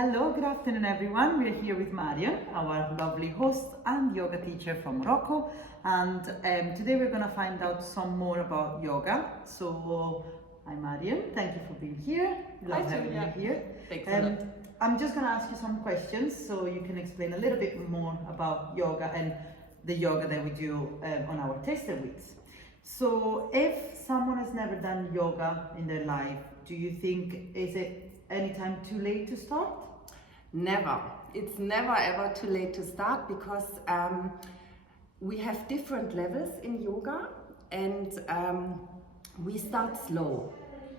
Hello, good afternoon everyone. We're here with Marion, our lovely host and yoga teacher from Morocco, and today we're going to find out some more about yoga. So, hi Marion, thank you for being here. Love having you here. Thanks a lot. I'm just going to ask you some questions so you can explain a little bit more about yoga and the yoga that we do on our taster weeks. So, if someone has never done yoga in their life, do you think is it anytime too late to start? Never. It's never ever too late to start because we have different levels in yoga, and we start slow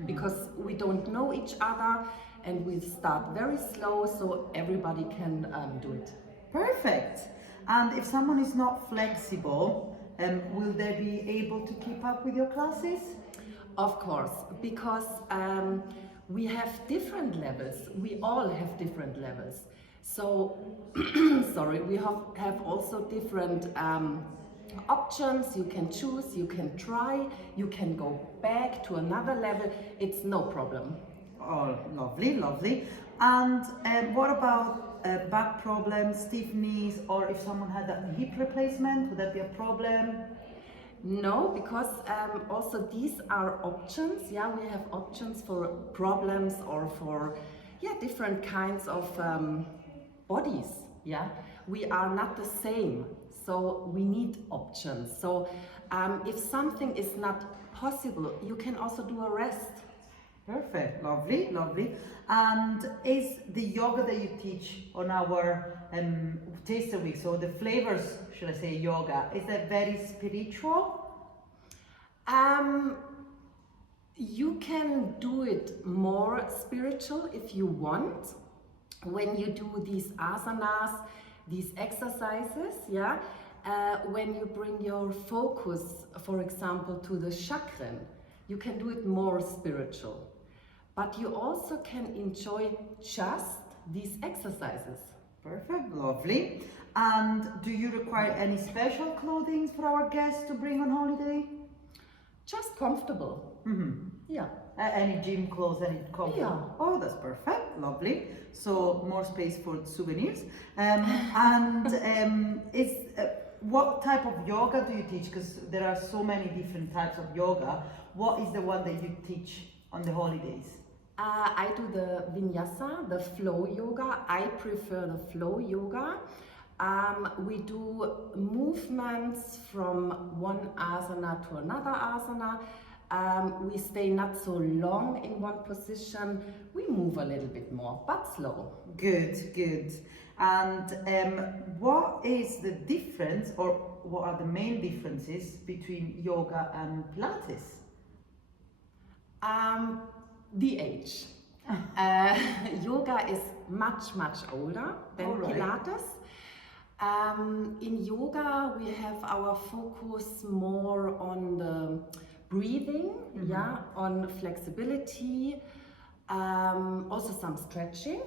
because we don't know each other, and we start very slow so everybody can do it. Perfect. And if someone is not flexible, will they be able to keep up with your classes? Of course, because we have different levels. We all have different levels. So, sorry, we have also different options. You can choose, you can try, you can go back to another level. It's no problem. Oh, lovely, lovely. And what about back problems, stiff knees, or if someone had a hip replacement, would that be a problem? No, because also these are options. Yeah, we have options for problems or for different kinds of bodies. Yeah, we are not the same, so we need options. So if something is not possible, you can also do a rest. Perfect, lovely, lovely. And is the yoga that you teach on our taster week, so the flavors, should I say, yoga, is that very spiritual? You can do it more spiritual if you want. When you do these asanas, these exercises, when you bring your focus, for example, to the chakran, you can do it more spiritual. But you also can enjoy just these exercises. Perfect, lovely. And do you require any special clothing for our guests to bring on holiday? Just comfortable. Yeah. Any gym clothes, any comfort? Yeah. Oh, that's perfect, lovely. So more space for souvenirs. What type of yoga do you teach? Because there are so many different types of yoga. What is the one that you teach on the holidays? I do the vinyasa, the flow yoga. I prefer the flow yoga. We do movements from one asana to another asana. We stay not so long in one position. We move a little bit more, but slow. Good, good. And what is the difference, or what are the main differences between yoga and Pilates? The age. Yoga is much, much older than Pilates. In yoga, we have our focus more on the breathing, on flexibility, also some stretching.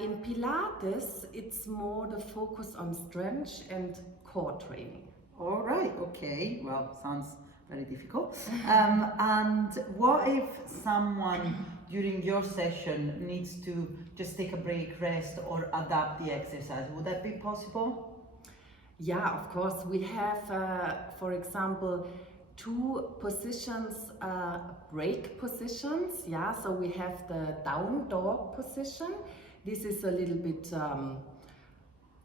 In Pilates, it's more the focus on strength and core training. All right, okay, well, sounds very difficult. And what if someone during your session needs to just take a break, rest, or adapt the exercise? Would that be possible? Yeah, of course. We have, for example, two positions, break positions. Yeah, so we have the down dog position. This is a little bit,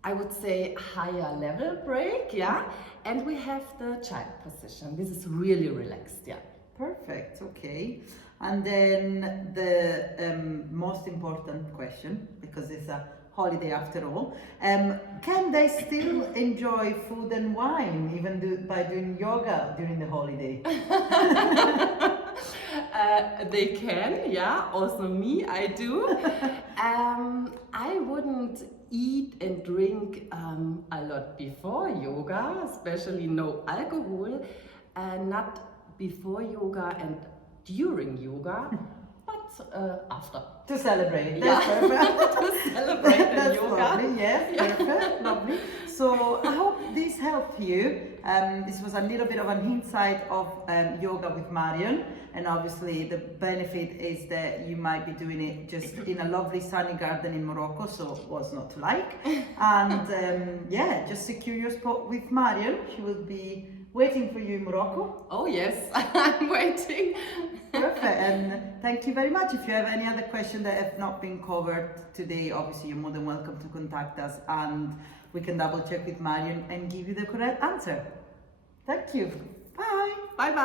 I would say, higher level break. Yeah, and we have the child position. This is really relaxed. Yeah. Perfect. Okay. And then the most important question, because it's a holiday after all, can they still enjoy food and wine even by doing yoga during the holiday? They can, yeah, also me, I do. I wouldn't eat and drink a lot before yoga, especially no alcohol, not before yoga and during yoga, but after. To celebrate. Yeah. That's perfect. To celebrate the That's yoga. lovely, yes, perfect, lovely. So I hope this helped you. This was a little bit of an insight of yoga with Marion, and obviously the benefit is that you might be doing it just in a lovely sunny garden in Morocco, so what's not to like? And yeah, just secure your spot with Marion. She will be waiting for you in Morocco. Oh yes, I'm waiting. Perfect, and thank you very much. If you have any other questions that have not been covered today, obviously you're more than welcome to contact us, and we can double check with Marion and give you the correct answer. Thank you. Bye. Bye bye.